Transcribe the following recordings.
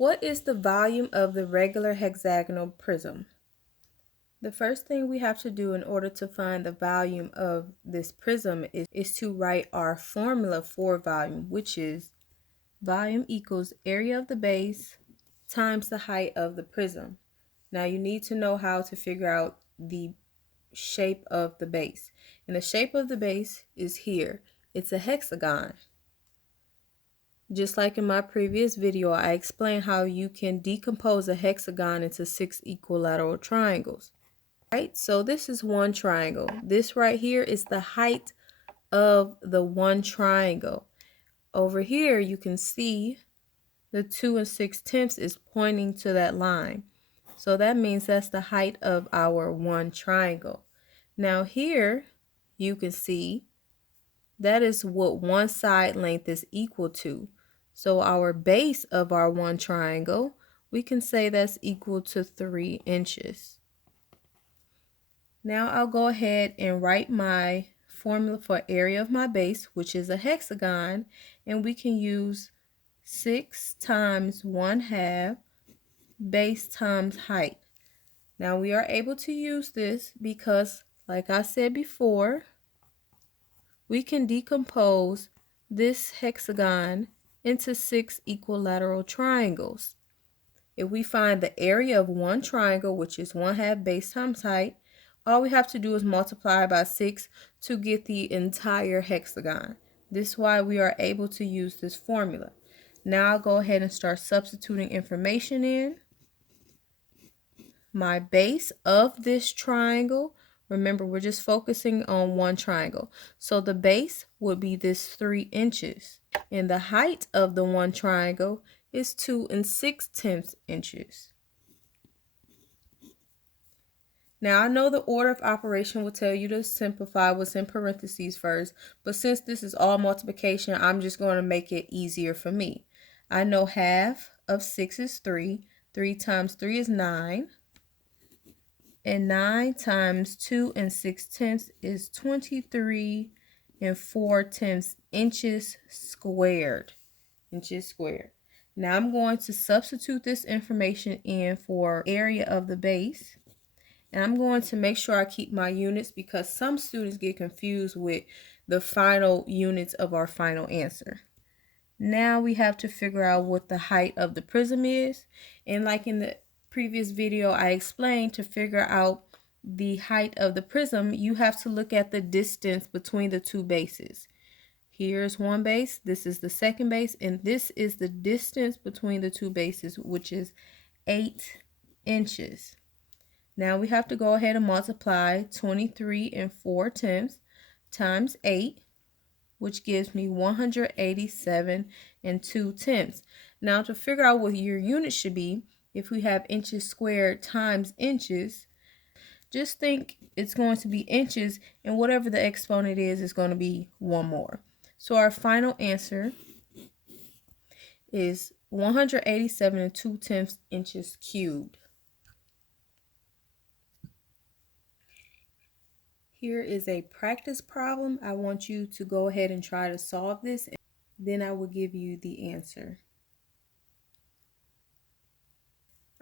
What is the volume of the regular hexagonal prism? The first thing we have to do in order to find the volume of this prism is to write our formula for volume, which is volume equals area of the base times the height of the prism. Now you need to know how to figure out the shape of the base. And the shape of the base is here. It's a hexagon. Just like in my previous video, I explained how you can decompose a hexagon into 6 equilateral triangles. Right? So this is one triangle. This right here is the height of the one triangle. Over here, you can see the 2 6/10 is pointing to that line. So that means that's the height of our one triangle. Now here, you can see that is what one side length is equal to. So our base of our one triangle, we can say that's equal to 3 inches. Now I'll go ahead and write my formula for area of my base, which is a hexagon, and we can use 6 times 1/2 base times height. Now we are able to use this because, like I said before, we can decompose this hexagon into 6 equilateral triangles. If we find the area of one triangle, which is 1/2 base times height, all we have to do is multiply by 6 to get the entire hexagon. This is why we are able to use this formula. Now I'll go ahead and start substituting information in. My base of this triangle, remember we're just focusing on one triangle. So the base would be this 3 inches. And the height of the one triangle is 2 6/10 inches. Now I know the order of operation will tell you to simplify what's in parentheses first, but since this is all multiplication, I'm just going to make it easier for me. I know 1/2 of 6 is 3. 3 times 3 is 9. And 9 times 2 6/10 is 23 4/10 inches squared. Now I'm going to substitute this information in for area of the base. And I'm going to make sure I keep my units because some students get confused with the final units of our final answer. Now we have to figure out what the height of the prism is. And like in the previous video, I explained to figure out the height of the prism, you have to look at the distance between the two bases. Here's one base, this is the second base, and this is the distance between the two bases, which is 8 inches. Now we have to go ahead and multiply 23 4/10 times 8, which gives me 187 2/10. Now to figure out what your unit should be, if we have inches squared times inches, just think it's going to be inches, and whatever the exponent is going to be one more. So our final answer is 187 2/10 inches cubed. Here is a practice problem. I want you to go ahead and try to solve this, and then I will give you the answer.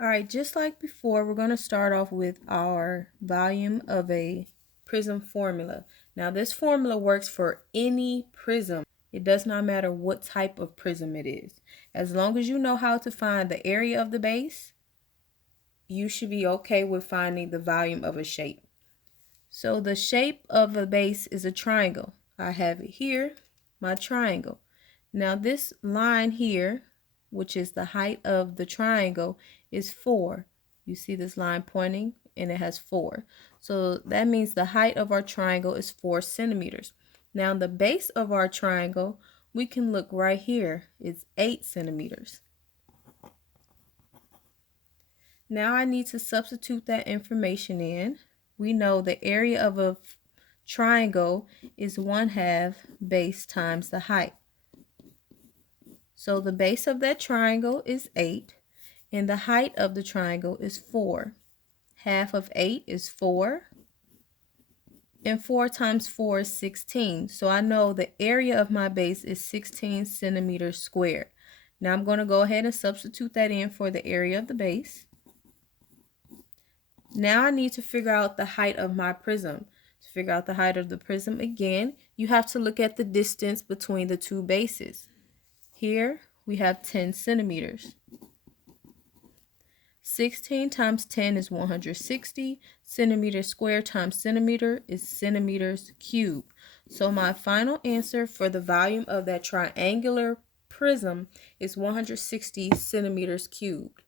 All right, just like before, we're going to start off with our volume of a prism formula. Now, this formula works for any prism. It does not matter what type of prism it is. As long as you know how to find the area of the base, you should be okay with finding the volume of a shape. So the shape of a base is a triangle. I have it here, my triangle. Now this line here, which is the height of the triangle, is 4. You see this line pointing, and it has 4. So that means the height of our triangle is 4 centimeters. Now the base of our triangle, we can look right here. It's 8 centimeters. Now I need to substitute that information in. We know the area of a triangle is 1/2 base times the height. So the base of that triangle is 8, and the height of the triangle is 4. 1/2 of 8 is 4, and 4 times 4 is 16. So I know the area of my base is 16 centimeters squared. Now I'm going to go ahead and substitute that in for the area of the base. Now I need to figure out the height of my prism. To figure out the height of the prism, again, you have to look at the distance between the two bases. Here we have 10 centimeters. 16 times 10 is 160. Centimeters squared times centimeter is centimeters cubed. So my final answer for the volume of that triangular prism is 160 centimeters cubed.